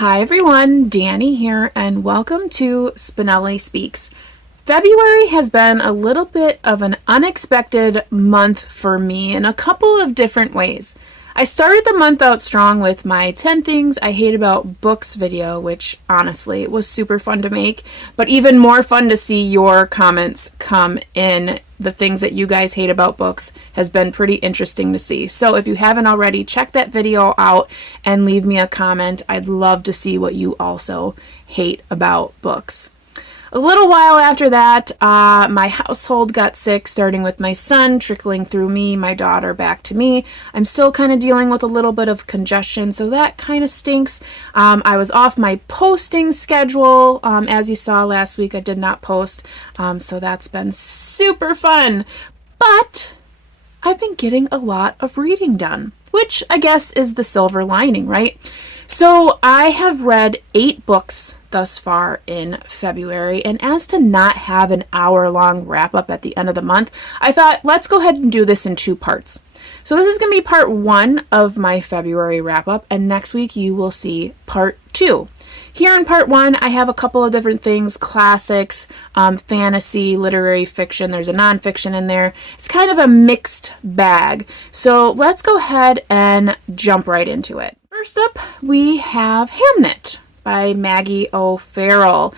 Hi everyone, Danny here, and welcome to Spinelli Speaks. February has been a little bit of an unexpected month for me in a couple of different ways. I started the month out strong with my 10 Things I Hate About Books video, which honestly was super fun to make, but even more fun to see your comments come in. The things that you guys hate about books has been pretty interesting to see. So if you haven't already, check that video out and leave me a comment. I'd love to see what you also hate about books. A little while after that, my household got sick, starting with my son, trickling through me, my daughter, back to me. I'm still kind of dealing with a little bit of congestion, so that kind of stinks. I was off my posting schedule. As you saw last week, I did not post, so that's been super fun. But I've been getting a lot of reading done, which I guess is the silver lining, right? So I have read 8 books thus far in February, and as to not have an hour-long wrap-up at the end of the month, I thought, let's go ahead and do this in 2 parts. So this is going to be part 1 of my February wrap-up, and next week you will see part 2. Here in part 1, I have a couple of different things, classics, fantasy, literary fiction. There's a nonfiction in there. It's kind of a mixed bag. So let's go ahead and jump right into it. First up, we have Hamnet by Maggie O'Farrell.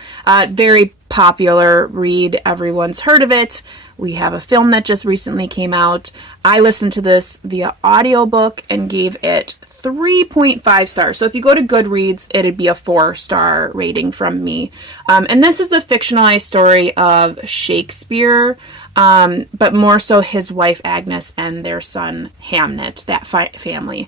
Very popular read. Everyone's heard of it. We have a film that just recently came out. I listened to this via audiobook and gave it 3.5 stars. So if you go to Goodreads, it'd be a 4-star rating from me. And this is the fictionalized story of Shakespeare, but more so his wife Agnes and their son Hamnet, that family.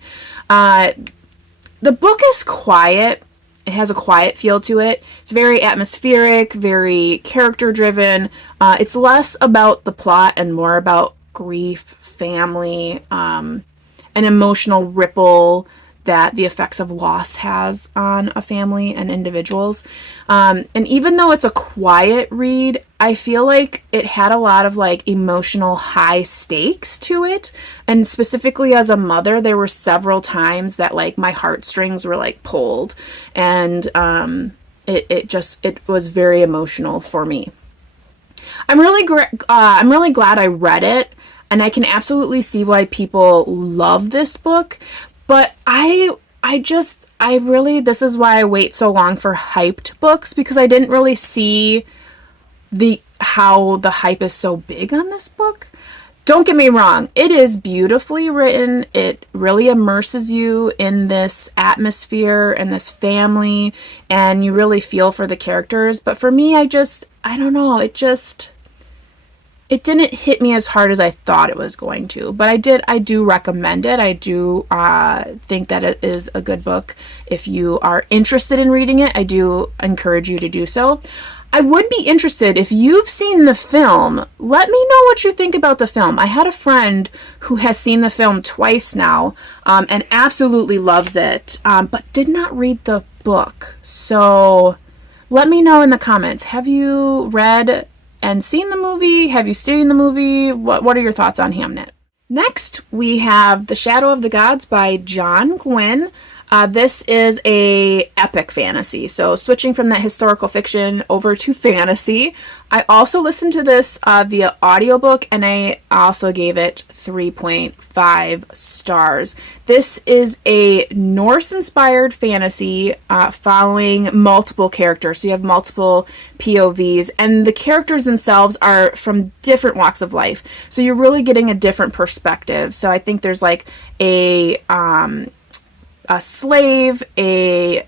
The book is quiet. It has a quiet feel to it. It's very atmospheric, very character-driven. It's less about the plot and more about grief, family, an emotional ripple that the effects of loss has on a family and individuals. And even though it's a quiet read, I feel like it had a lot of like emotional high stakes to it. And specifically as a mother, there were several times that like my heartstrings were like pulled, and it was very emotional for me. I'm really glad I read it, and I can absolutely see why people love this book. But this is why I wait so long for hyped books, because I didn't really see how the hype is so big on this book. Don't get me wrong, it is beautifully written. It really immerses you in this atmosphere and this family, and you really feel for the characters. But for me, I don't know, it didn't hit me as hard as I thought it was going to, but I do recommend it. I do think that it is a good book. If you are interested in reading it, I do encourage you to do so. I would be interested, if you've seen the film, let me know what you think about the film. I had a friend who has seen the film twice now, and absolutely loves it, but did not read the book. So let me know in the comments. Have you read and seen the movie? Have you seen the movie? What are your thoughts on Hamnet? Next, we have The Shadow of the Gods by Gywnne. This is a epic fantasy, so switching from that historical fiction over to fantasy. I also listened to this via audiobook, and I also gave it 3.5 stars. This is a Norse-inspired fantasy following multiple characters. So you have multiple POVs, and the characters themselves are from different walks of life. So you're really getting a different perspective. So I think there's like a slave, a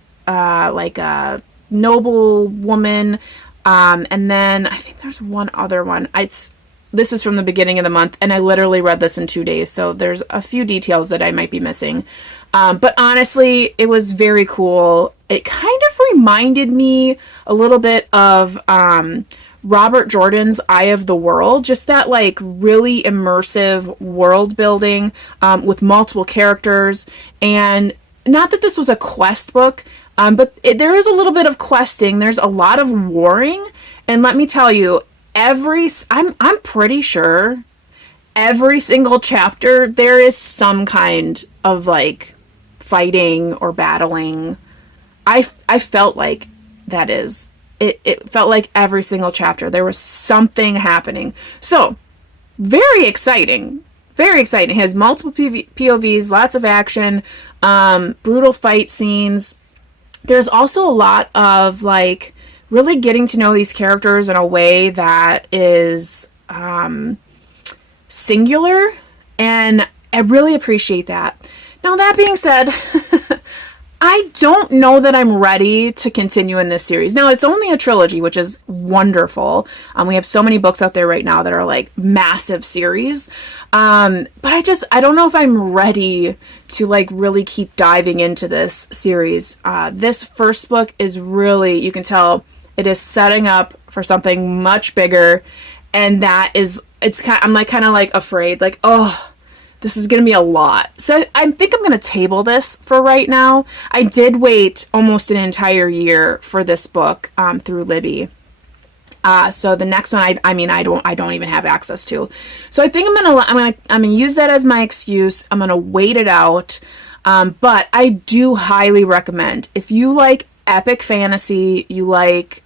noble woman, and then I think there's one other one. This was from the beginning of the month, and I literally read this in 2 days, so there's a few details that I might be missing. But honestly, it was very cool. It kind of reminded me a little bit of Robert Jordan's Eye of the World, just that like really immersive world building with multiple characters. And not that this was a quest book, but there is a little bit of questing. There's a lot of warring, and let me tell you, I'm pretty sure every single chapter there is some kind of like fighting or battling I felt like that is. It felt like every single chapter there was something happening. So, very exciting. Very exciting. It has multiple POVs, lots of action, brutal fight scenes. There's also a lot of like really getting to know these characters in a way that is singular, and I really appreciate that. Now, that being said, I don't know that I'm ready to continue in this series. Now, it's only a trilogy, which is wonderful. We have so many books out there right now that are like massive series. But I don't know if I'm ready to like really keep diving into this series. This first book is really, you can tell it is setting up for something much bigger. And that is, I'm like kind of like afraid, like, oh, this is going to be a lot. So I think I'm going to table this for right now. I did wait almost an entire year for this book through Libby. So the next one, I don't even have access to. So I think I'm gonna use that as my excuse. I'm gonna wait it out. But I do highly recommend, if you like epic fantasy, you like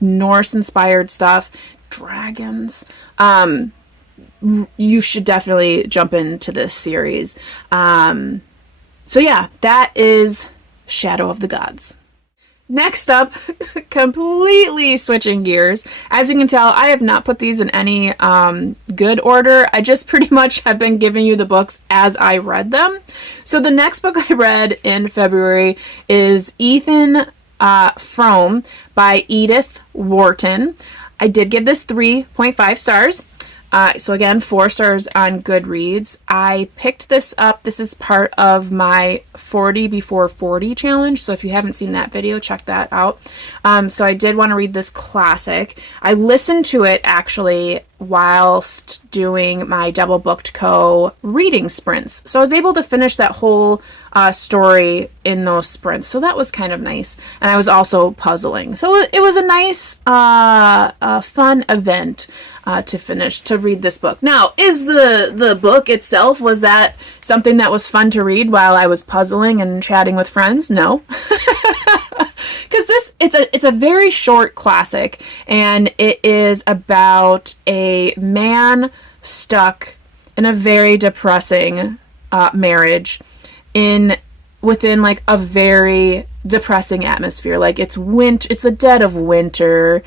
Norse inspired stuff, dragons, you should definitely jump into this series. So yeah, that is Shadow of the Gods. Next up, completely switching gears. As you can tell, I have not put these in any good order. I just pretty much have been giving you the books as I read them. So the next book I read in February is Frome by Edith Wharton. I did give this 3.5 stars. So again, 4 stars on Goodreads. I picked this up. This is part of my 40 before 40 challenge. So if you haven't seen that video, check that out. So I did want to read this classic. I listened to it actually whilst doing my Double Booked Co. reading sprints. So I was able to finish that whole story in those sprints. So that was kind of nice. And I was also puzzling. So it was a nice, fun event to read this book. Now, is the book itself, was that something that was fun to read while I was puzzling and chatting with friends? No. Because it's a very short classic, and it is about a man stuck in a very depressing marriage within like a very depressing atmosphere. Like it's the dead of winter.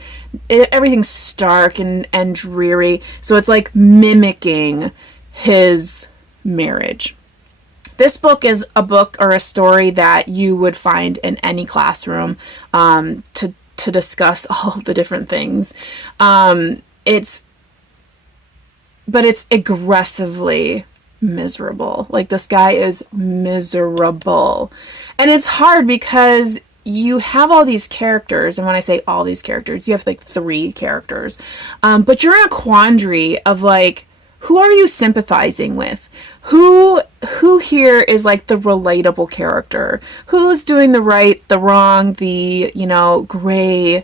Everything's stark and dreary. So it's like mimicking his marriage. This book is a book or a story that you would find in any classroom to discuss all the different things. It's aggressively miserable. Like this guy is miserable. And it's hard because you have all these characters, and when I say all these characters, you have like 3 characters. But you're in a quandary of like, who are you sympathizing with? Who here is like the relatable character? Who's doing the right, the wrong, the, gray?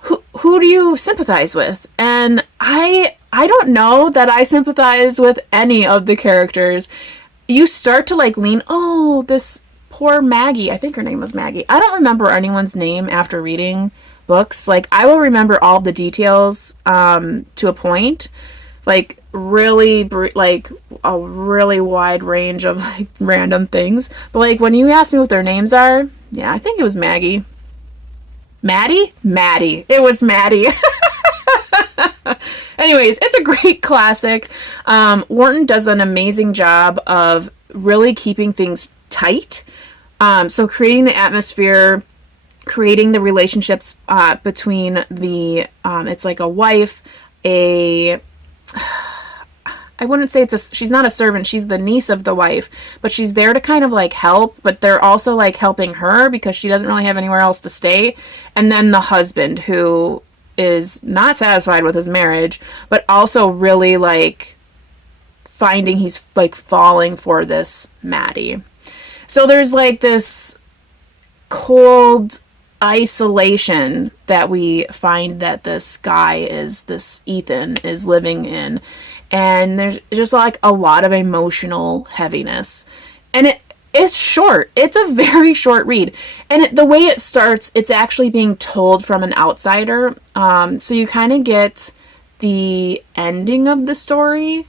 Who do you sympathize with? And I don't know that I sympathize with any of the characters. You start to like lean, oh, this poor Maggie. I think her name was Maggie. I don't remember anyone's name after reading books. Like I will remember all the details to a point. Like really like a really wide range of like random things. But like when you ask me what their names are, yeah, I think it was Maggie. Maddie? Maddie. It was Maddie. Anyways, it's a great classic. Wharton does an amazing job of really keeping things tight. So creating the atmosphere, creating the relationships between the, it's like a wife, I wouldn't say she's not a servant, she's the niece of the wife, but she's there to kind of like help, but they're also like helping her because she doesn't really have anywhere else to stay. And then the husband, who is not satisfied with his marriage, but also really like finding he's like falling for this Maddie. So there's like this cold isolation that we find that this Ethan is living in. And there's just like a lot of emotional heaviness. And It's short. It's a very short read. And the way it starts, it's actually being told from an outsider. So you kind of get the ending of the story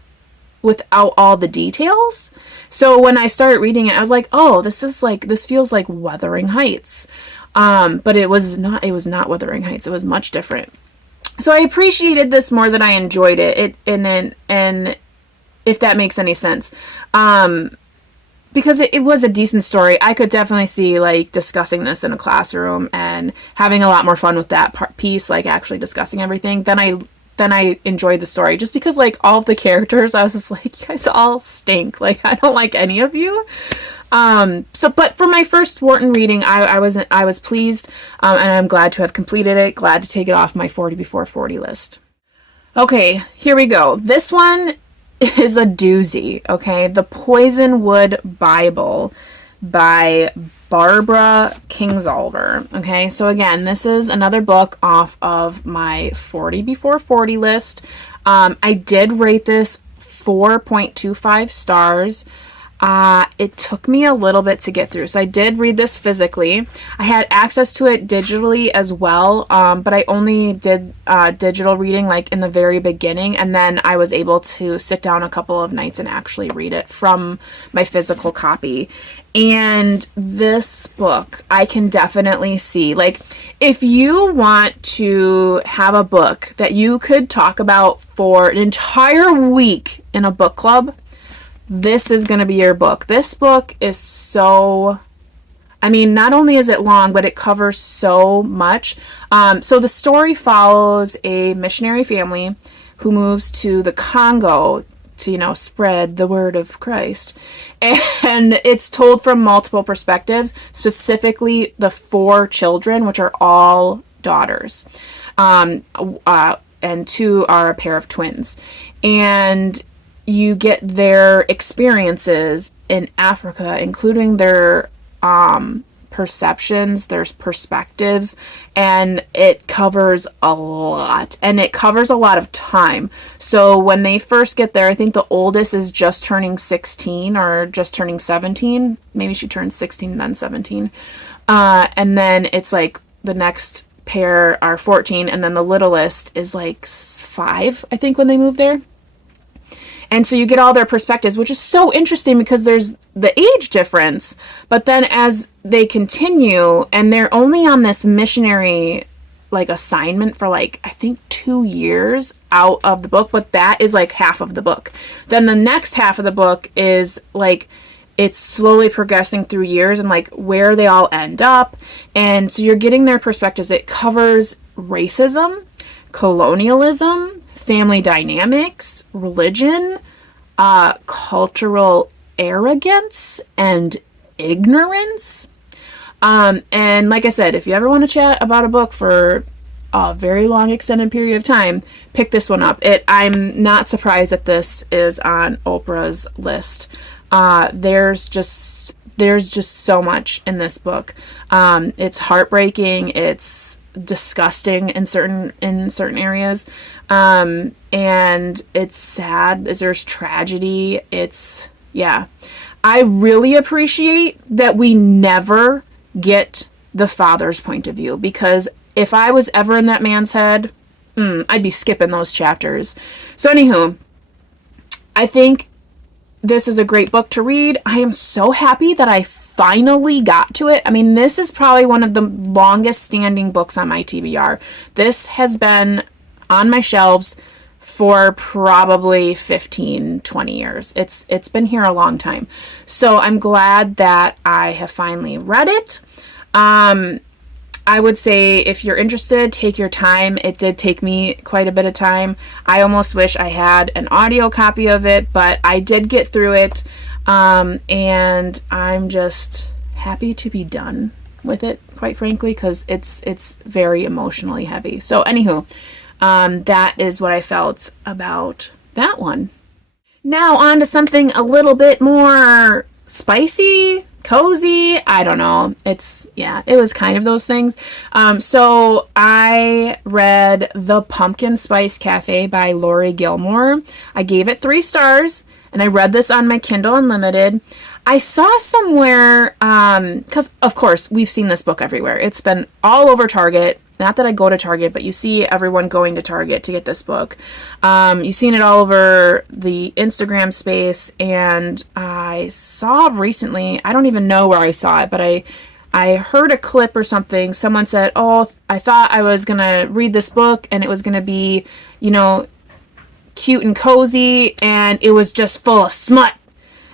without all the details. So when I started reading it, I was like, oh, this feels like Wuthering Heights. But it was not Wuthering Heights. It was much different. So I appreciated this more than I enjoyed it. And if that makes any sense. Because it was a decent story. I could definitely see like discussing this in a classroom and having a lot more fun with that piece, like actually discussing everything. Then I enjoyed the story, just because like all of the characters, I was just like, you guys all stink. Like, I don't like any of you. But for my first Wharton reading, I was pleased, and I'm glad to have completed it. Glad to take it off my 40 before 40 list. Okay, here we go. This one is a doozy, okay? The Poisonwood Bible by Barbara Kingsolver, okay? So again, this is another book off of my 40 before 40 list. I did rate this 4.25 stars. It took me a little bit to get through. So I did read this physically. I had access to it digitally as well, but I only did digital reading like in the very beginning, and then I was able to sit down a couple of nights and actually read it from my physical copy. And this book, I can definitely see, like, if you want to have a book that you could talk about for an entire week in a book club, this is going to be your book. This book is so, I mean, not only is it long, but it covers so much. So the story follows a missionary family who moves to the Congo to, spread the word of Christ. And it's told from multiple perspectives, specifically the 4 children, which are all daughters. And 2 are a pair of twins. And you get their experiences in Africa, including their perceptions, their perspectives, and it covers a lot. And it covers a lot of time. So when they first get there, I think the oldest is just turning 16 or just turning 17. Maybe she turns 16 and then 17. And then it's like the next pair are 14, and then the littlest is like 5, I think, when they move there. And so you get all their perspectives, which is so interesting because there's the age difference. But then as they continue, and they're only on this missionary like assignment for like, I think 2 years out of the book, but that is like half of the book. Then the next half of the book is like, it's slowly progressing through years and like where they all end up. And so you're getting their perspectives. It covers racism, colonialism, family dynamics, religion, cultural arrogance, and ignorance. And like I said, if you ever want to chat about a book for a very long extended period of time, pick this one up. I'm not surprised that this is on Oprah's list. There's just so much in this book. It's heartbreaking. It's disgusting in certain areas. And it's sad. There's tragedy. I really appreciate that we never get the father's point of view, because if I was ever in that man's head, I'd be skipping those chapters. So anywho, I think this is a great book to read. I am so happy that I finally got to it. I mean, this is probably one of the longest standing books on my TBR. This has been on my shelves for probably 15-20 years. It's been here a long time. So I'm glad that I have finally read it. I would say if you're interested, take your time. It did take me quite a bit of time. I almost wish I had an audio copy of it, but I did get through it. And I'm just happy to be done with it, quite frankly, because it's very emotionally heavy. So anywho, that is what I felt about that one. Now on to something a little bit more spicy, cozy. I don't know. It was kind of those things. So I read The Pumpkin Spice Cafe by Laurie Gilmore. I gave it 3 stars, and I read this on my Kindle Unlimited. I saw somewhere, because of course we've seen this book everywhere. It's been all over Target. Not that I go to Target, but you see everyone going to Target to get this book. You've seen it all over the Instagram space, and I saw recently, I don't even know where I saw it, but I heard a clip or something. Someone said, oh, I thought I was going to read this book and it was going to be, cute and cozy, and it was just full of smut.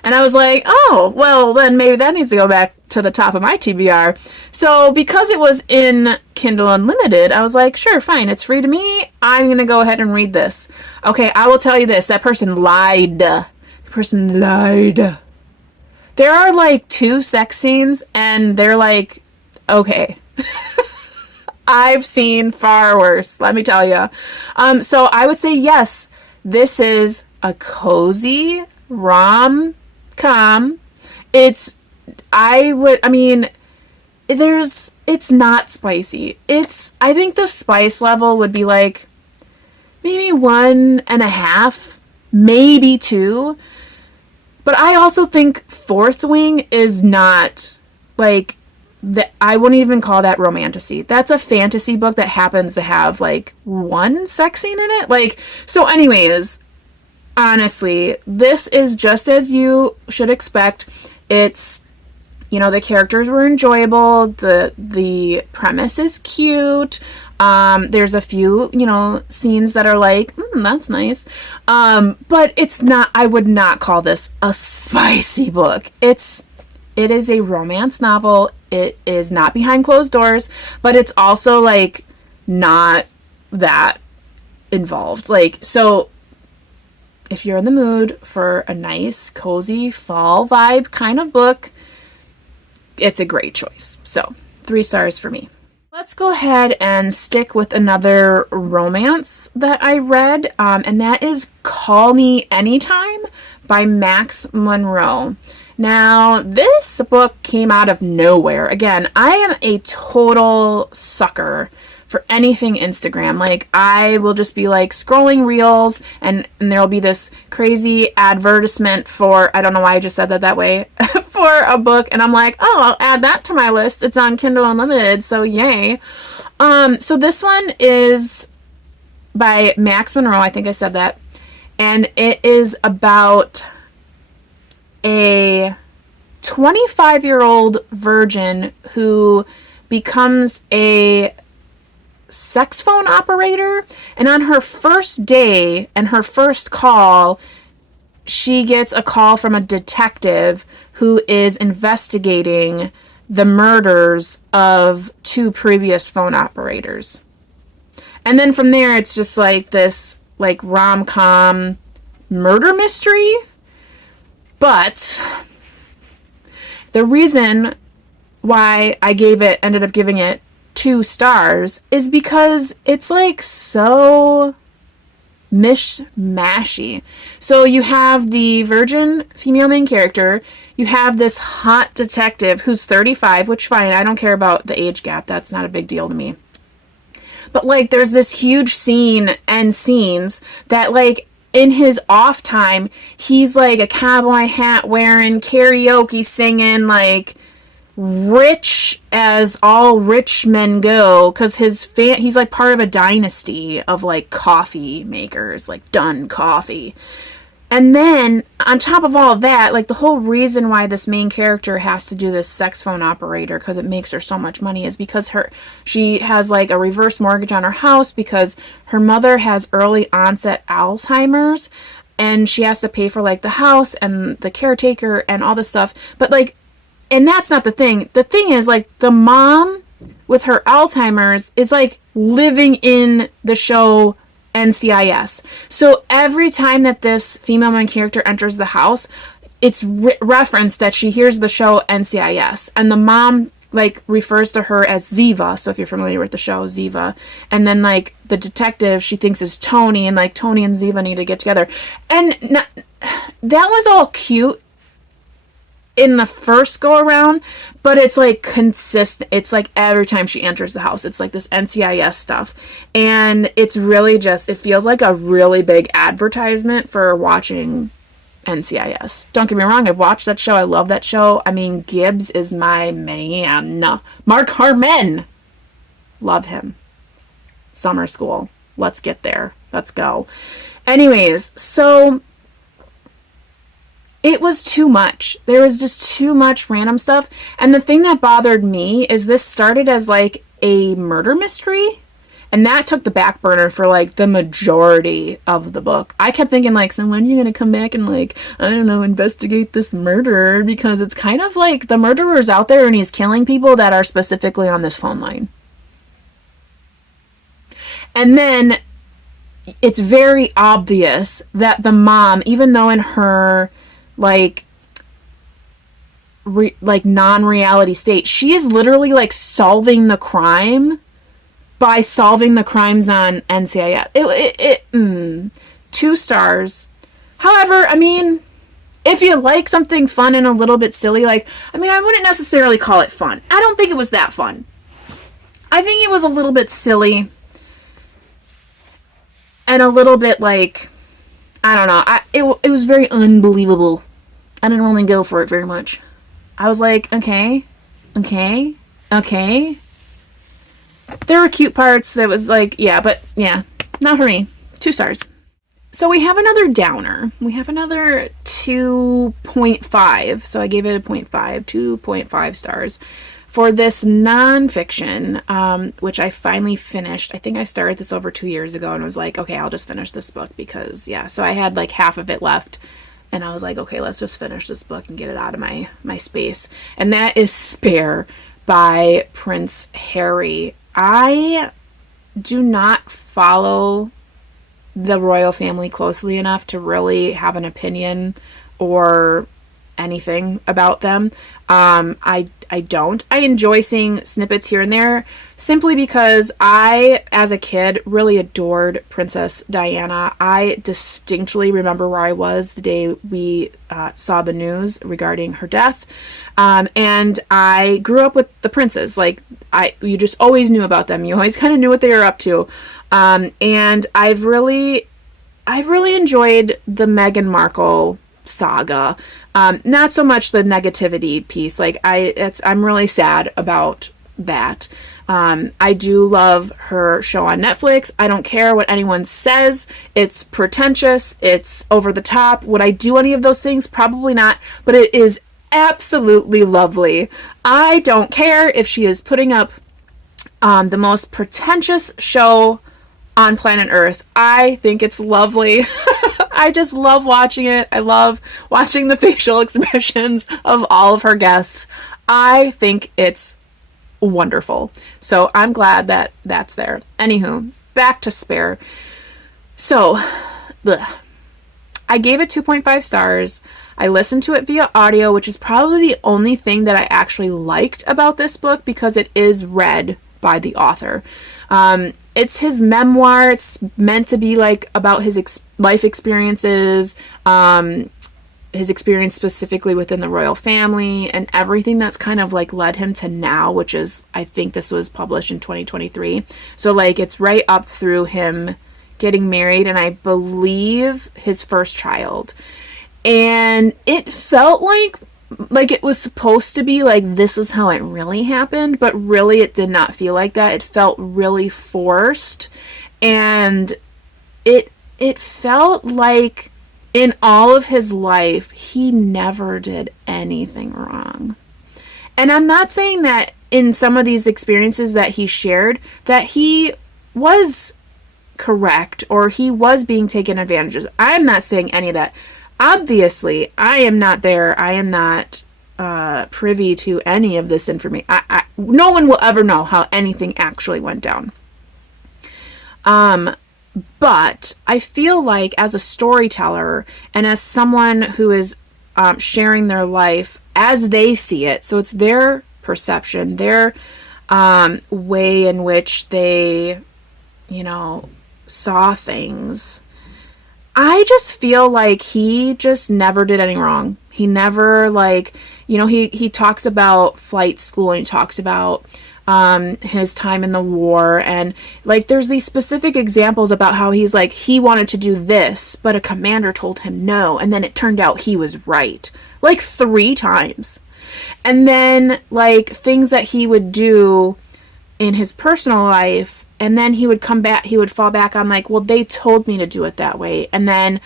And I was like, oh, well, then maybe that needs to go back to the top of my TBR. So because it was in Kindle Unlimited, I was like, sure, fine. It's free to me. I'm going to go ahead and read this. Okay, I will tell you this. That person lied. The person lied. There are like 2 sex scenes, and they're like, okay. I've seen far worse, let me tell you. So I would say yes, this is a cozy rom-com. It's not spicy. I think the spice level would be like maybe 1.5, maybe 2. But I also think Fourth Wing is not like that. I wouldn't even call that romantasy. That's a fantasy book that happens to have like 1 sex scene in it. Like, so anyways, honestly, this is just as you should expect. It's, the characters were enjoyable. The premise is cute. There's a few, scenes that are like, that's nice. But it's not, I would not call this a spicy book. It is a romance novel. It is not behind closed doors, but it's also like not that involved. Like, so if you're in the mood for a nice, cozy fall vibe kind of book, it's a great choice. So 3 stars for me. Let's go ahead and stick with another romance that I read, and that is Call Me Anytime by Max Monroe. Now, this book came out of nowhere. Again, I am a total sucker for anything Instagram. Like, I will just be like scrolling reels, and there'll be this crazy advertisement for, I don't know why I just said that way, for a book, and I'm like, oh, I'll add that to my list. It's on Kindle Unlimited, so yay. So this one is by Max Monroe, I think I said that, and it is about a 25-year-old virgin who becomes a sex phone operator, and on her first day and her first call, she gets a call from a detective who is investigating the murders of 2 previous phone operators. And then from there, it's just like this like rom-com murder mystery. But the reason why I ended up giving it 2 stars is because it's like so mishmashy. So you have the virgin female main character, you have this hot detective who's 35, which fine, I don't care about the age gap, that's not a big deal to me. But like there's this huge scene and scenes that like in his off time, he's like a cowboy hat wearing, karaoke singing, like rich as all rich men go, because he's like part of a dynasty of like coffee makers, like Dunn Coffee. And then on top of all of that, like the whole reason why this main character has to do this sex phone operator, because it makes her so much money, is because she has like a reverse mortgage on her house because her mother has early onset Alzheimer's, and she has to pay for like the house and the caretaker and all this stuff. But like, and that's not the thing. The thing is like the mom with her Alzheimer's is like living in the show NCIS. So every time that this female main character enters the house, it's referenced that she hears the show NCIS, and the mom like refers to her as Ziva. So if you're familiar with the show, Ziva. And then like the detective she thinks is Tony, and like Tony and Ziva need to get together. And that was all cute in the first go around, but it's like consistent. It's like every time she enters the house, it's like this NCIS stuff. And it's really just, it feels like a really big advertisement for watching NCIS. Don't get me wrong, I've watched that show. I love that show. I mean, Gibbs is my man. Mark Harmon. Love him. Summer school. Let's get there. Let's go. Anyways, so it was too much. There was just too much random stuff. And the thing that bothered me is this started as like a murder mystery. And that took the back burner for like the majority of the book. I kept thinking like, so when are you going to come back and like, I don't know, investigate this murder? Because it's kind of like the murderer's out there and he's killing people that are specifically on this phone line. And then it's very obvious that the mom, even though in her like non-reality state, she is literally like solving the crime by solving the crimes on NCIS. 2 stars. However, I mean, if you like something fun and a little bit silly, like, I mean, I wouldn't necessarily call it fun. I don't think it was that fun. I think it was a little bit silly and a little bit like, I don't know. It was very unbelievable. I didn't really go for it very much. I was like, okay. There were cute parts that was like, yeah, but yeah, not for me. 2 stars. So we have another downer. We have another 2.5. So I gave it a 0.5, 2.5 stars for this nonfiction, which I finally finished. I think I started this over 2 years ago and was like, okay, I'll just finish this book because, yeah. So I had like half of it left and I was like, okay, let's just finish this book and get it out of my space. And that is Spare by Prince Harry. I do not follow the royal family closely enough to really have an opinion or anything about them. I don't. I enjoy seeing snippets here and there simply because I, as a kid, really adored Princess Diana. I distinctly remember where I was the day we saw the news regarding her death. And I grew up with the princes. Like, you just always knew about them. You always kind of knew what they were up to. And I've really enjoyed the Meghan Markle saga. Not so much the negativity piece. Like, I'm really sad about that. I do love her show on Netflix. I don't care what anyone says. It's pretentious. It's over the top. Would I do any of those things? Probably not. But it is absolutely lovely. I don't care if she is putting up the most pretentious show on planet Earth. I think it's lovely. I just love watching it. I love watching the facial expressions of all of her guests. I think it's wonderful. So I'm glad that that's there. Anywho, back to Spare. So, I gave it 2.5 stars. I listened to it via audio, which is probably the only thing that I actually liked about this book because it is read by the author. It's his memoir. It's meant to be like about his life experiences, his experience specifically within the royal family and everything that's kind of like led him to now, which is, I think this was published in 2023. So like it's right up through him getting married and I believe his first child. And it felt like it was supposed to be like this is how it really happened, but really it did not feel like that. It felt really forced, and it felt like in all of his life he never did anything wrong. And I'm not saying that in some of these experiences that he shared that he was correct or he was being taken advantage of. I'm not saying any of that. Obviously, I am not there. I am not privy to any of this information. No one will ever know how anything actually went down. But I feel like as a storyteller and as someone who is sharing their life as they see it, so it's their perception, their way in which they, saw things. I just feel like he just never did anything wrong. He never he talks about flight school and he talks about his time in the war. And like, there's these specific examples about how he's like, he wanted to do this, but a commander told him no. And then it turned out he was right, like 3 times. And then like things that he would do in his personal life, and then he would come back, he would fall back on like, well, they told me to do it that way. And then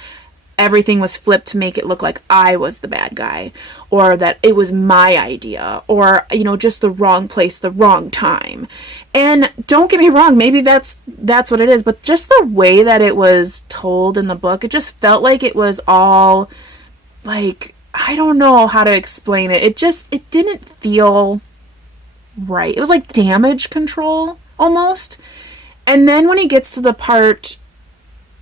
everything was flipped to make it look like I was the bad guy, or that it was my idea, or, you know, just the wrong place, the wrong time. And don't get me wrong, maybe that's what it is, but just the way that it was told in the book, it just felt like it was all like, I don't know how to explain it. It didn't feel right. It was like damage control almost. And then when he gets to the part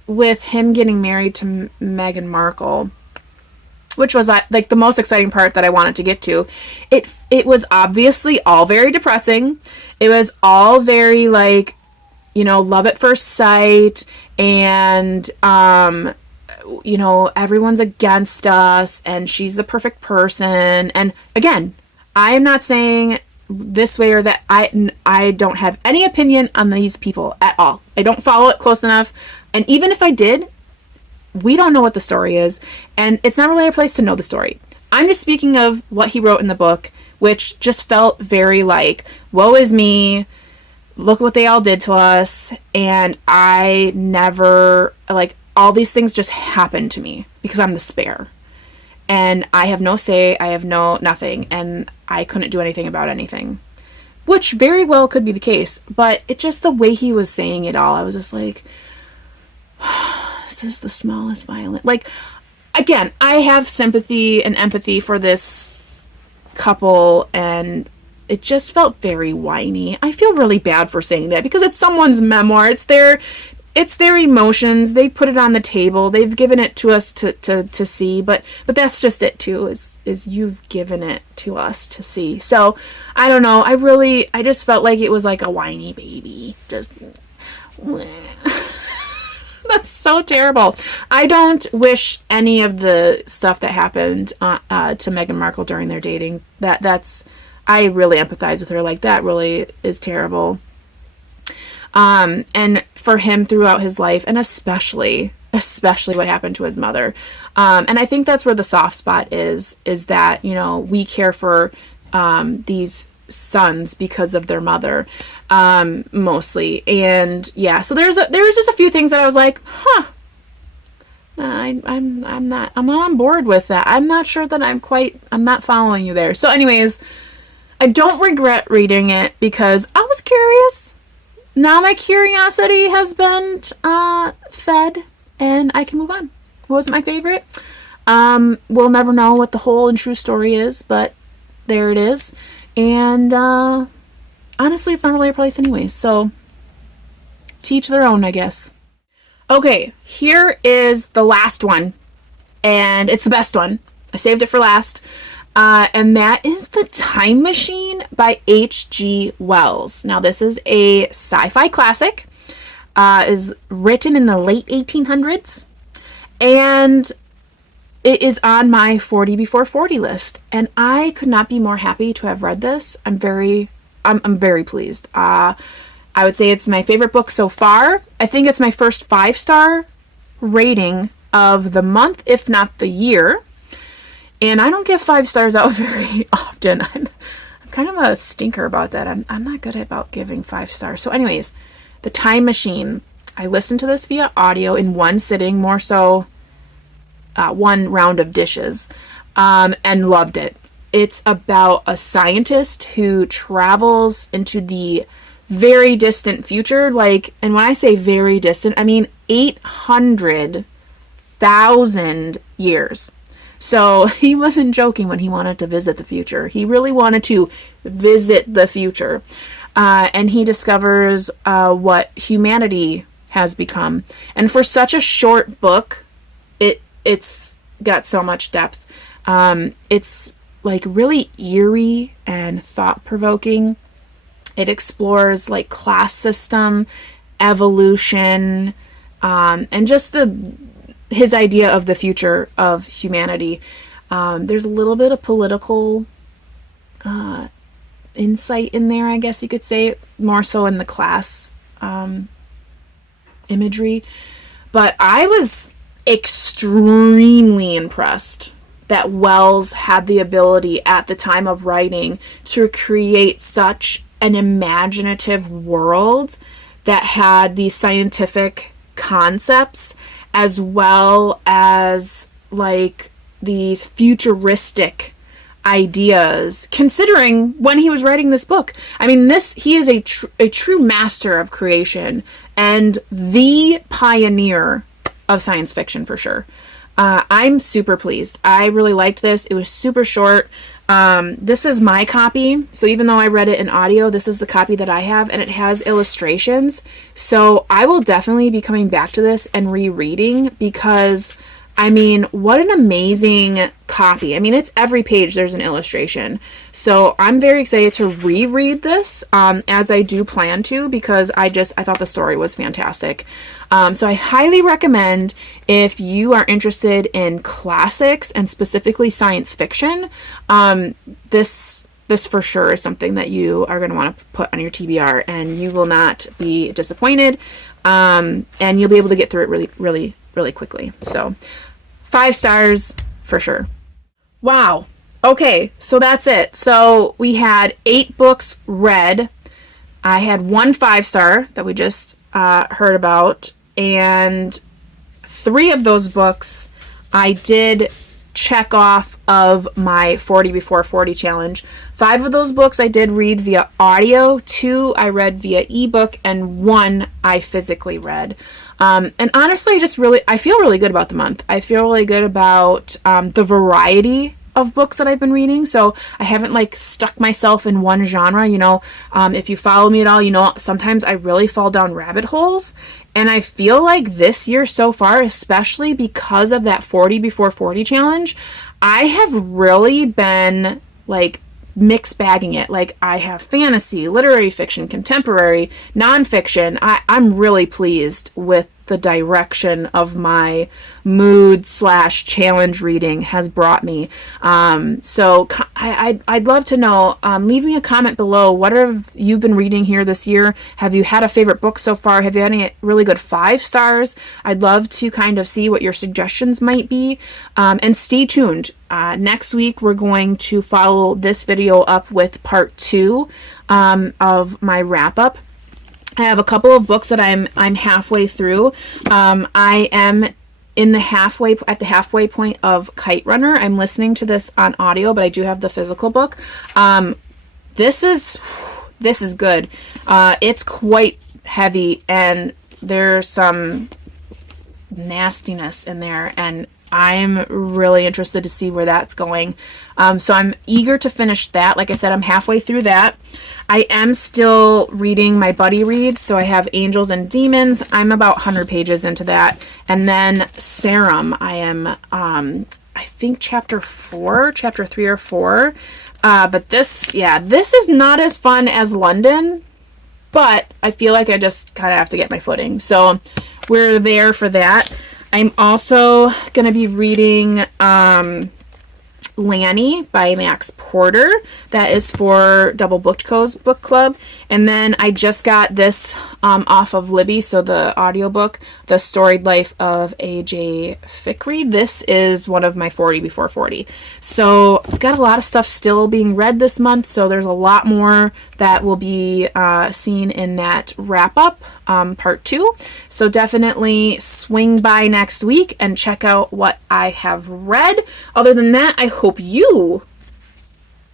with him getting married to Meghan Markle, which was like the most exciting part that I wanted to get to, it was obviously all very depressing. It was all very like, you know, love at first sight, and you know, everyone's against us and she's the perfect person. And again, I am not saying this way or that. I don't have any opinion on these people at all. I don't follow it close enough. And even if I did, we don't know what the story is, and it's not really our place to know the story. I'm just speaking of what he wrote in the book, which just felt very like, woe is me, look what they all did to us, and I never, like, all these things just happened to me because I'm the spare. And I have no say, I have nothing, and I couldn't do anything about anything. Which very well could be the case, but it just, the way he was saying it all, I was just like, this is the smallest violin. Like, again, I have sympathy and empathy for this couple, and it just felt very whiny. I feel really bad for saying that because it's someone's memoir. It's their emotions. They put it on the table. They've given it to us to see, but that's just it too, is you've given it to us to see. So I don't know. I just felt like it was like a whiny baby. Just that's so terrible. I don't wish any of the stuff that happened to Meghan Markle during their dating. I really empathize with her. Like, that really is terrible. And for him throughout his life, and especially what happened to his mother. And I think that's where the soft spot is that, you know, we care for these sons because of their mother, mostly. And yeah, so there's just a few things that I was like, I'm not on board with that. I'm not sure that I'm not following you there. So anyways, I don't regret reading it because I was curious. Now my curiosity has been fed, and I can move on. It wasn't my favorite. We'll never know what the whole and true story is, but there it is. And honestly, it's not really our place anyways, so to each their own, I guess. Okay, here is the last one, and it's the best one. I saved it for last. And that is The Time Machine by H.G. Wells. Now, this is a sci-fi classic. Is written in the late 1800s. And it is on my 40 before 40 list. And I could not be more happy to have read this. I'm very pleased. I would say it's my favorite book so far. I think it's my first 5-star rating of the month, if not the year. And I don't give 5 stars out very often. I'm kind of a stinker about that. I'm not good about giving 5 stars. So anyways, The Time Machine. I listened to this via audio in one sitting, more so one round of dishes, and loved it. It's about a scientist who travels into the very distant future. And when I say very distant, I mean 800,000 years. So he wasn't joking when he wanted to visit the future. He really wanted to visit the future. And he discovers what humanity has become. And for such a short book, it's got so much depth. It's like really eerie and thought-provoking. It explores like class system, evolution, and just his idea of the future of humanity. There's a little bit of political insight in there, I guess you could say, more so in the class imagery. But I was extremely impressed that Wells had the ability at the time of writing to create such an imaginative world that had these scientific concepts as well as like these futuristic ideas, considering when he was writing this book. I mean, he is a true master of creation and the pioneer of science fiction for sure. I'm super pleased. I really liked this. It was super short. This is my copy, so even though I read it in audio, this is the copy that I have, and it has illustrations. So I will definitely be coming back to this and rereading because, I mean, what an amazing copy. I mean, it's every page there's an illustration. So I'm very excited to reread this, as I do plan to, because I thought the story was fantastic. So I highly recommend, if you are interested in classics and specifically science fiction, this for sure is something that you are going to want to put on your TBR, and you will not be disappointed, and you'll be able to get through it really, really, really quickly. So 5 stars for sure. Wow. Okay, so that's it. So we had 8 books read. I had 1 5-star that we just heard about, and 3 of those books I did check off of my 40 before 40 challenge. 5 of those books I did read via audio, 2 I read via ebook, and 1 I physically read. And honestly, I feel really good about the month. I feel really good about the variety of books that I've been reading. So I haven't like stuck myself in one genre. You know, if you follow me at all, you know, sometimes I really fall down rabbit holes. And I feel like this year so far, especially because of that 40 before 40 challenge, I have really been like mixed bagging it. Like, I have fantasy, literary fiction, contemporary, nonfiction. I'm really pleased with the direction of my mood / challenge reading has brought me. So I'd love to know. Leave me a comment below. What have you been reading here this year? Have you had a favorite book so far? Have you had any really good 5 stars? I'd love to kind of see what your suggestions might be. And stay tuned. Next week, we're going to follow this video up with part 2 of my wrap up. I have a couple of books that I'm halfway through. I am at the halfway point of Kite Runner. I'm listening to this on audio, but I do have the physical book. This is good. It's quite heavy, and there's some nastiness in there, and I'm really interested to see where that's going. So I'm eager to finish that. Like I said, I'm halfway through that. I am still reading my buddy reads, so I have Angels and Demons. I'm about 100 pages into that. And then Sarum, I am, I think chapter 3 or 4. But this is not as fun as London, but I feel like I just kind of have to get my footing. So we're there for that. I'm also going to be reading Lanny by Max Porter. That is for Double Booked Co's book club. And then I just got this off of Libby, so the audiobook, The Storied Life of A.J. Fikry. This is one of my 40 before 40. So I've got a lot of stuff still being read this month, so there's a lot more that will be seen in that wrap up, part 2. So definitely swing by next week and check out what I have read. Other than that, I hope you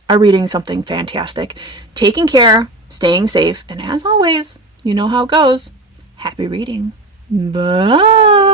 are reading something fantastic, taking care, staying safe, and as always, you know how it goes. Happy reading. Bye.